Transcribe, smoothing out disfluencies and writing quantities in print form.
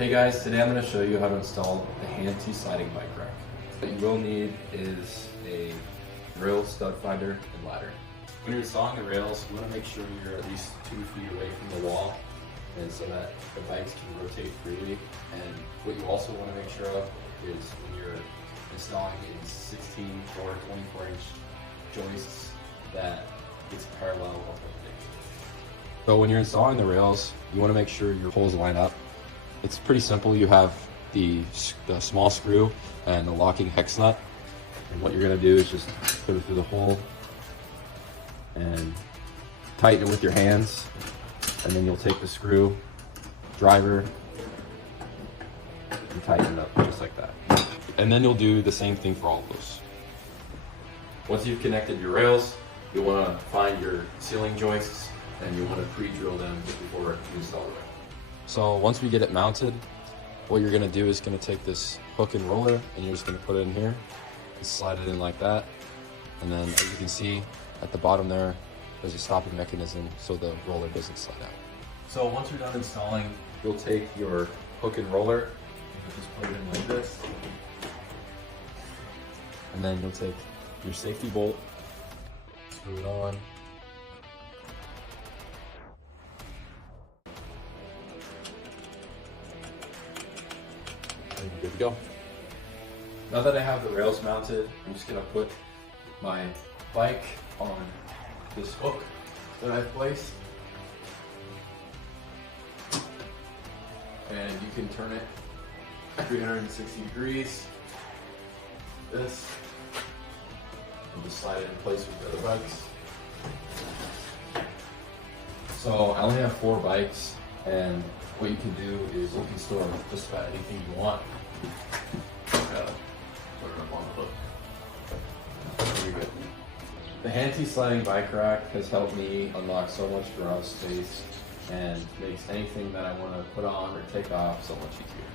Hey guys, today I'm going to show you how to install the HandT Sliding Bike Rack. What you will need is a rail stud finder and ladder. When you're installing the rails, you want to make sure you're at least 2 feet away from the wall, and so that the bikes can rotate freely. And what you also want to make sure of is when you're installing in 16 or 24-inch joists, that it's parallel of the bike. So when you're installing the rails, you want to make sure your holes line up. It's pretty simple. You have the small screw and the locking hex nut. And what you're going to do is just put it through the hole and tighten it with your hands. And then you'll take the screw, driver, and tighten it up just like that. And then you'll do the same thing for all of those. Once you've connected your rails, you'll want to find your ceiling joists and you want to pre-drill them before you install them. So once we get it mounted, what you're going to do is going to take this hook and roller and you're just going to put it in here and slide it in like that. And then as you can see at the bottom there's a stopping mechanism so the roller doesn't slide out. So once you're done installing, you'll take your hook and roller and just put it in like this. And then you'll take your safety bolt, screw it on. And you're good to go. Now that I have the rails mounted, I'm just gonna put my bike on this hook that I've placed. And you can turn it 360 degrees. This. And just slide it in place with the other bikes. So I only have 4 bikes, and what you can do is you can store just about anything you want. Put it up on the hook. Very good. The HandT Sliding Bike Rack has helped me unlock so much garage space and makes anything that I want to put on or take off so much easier.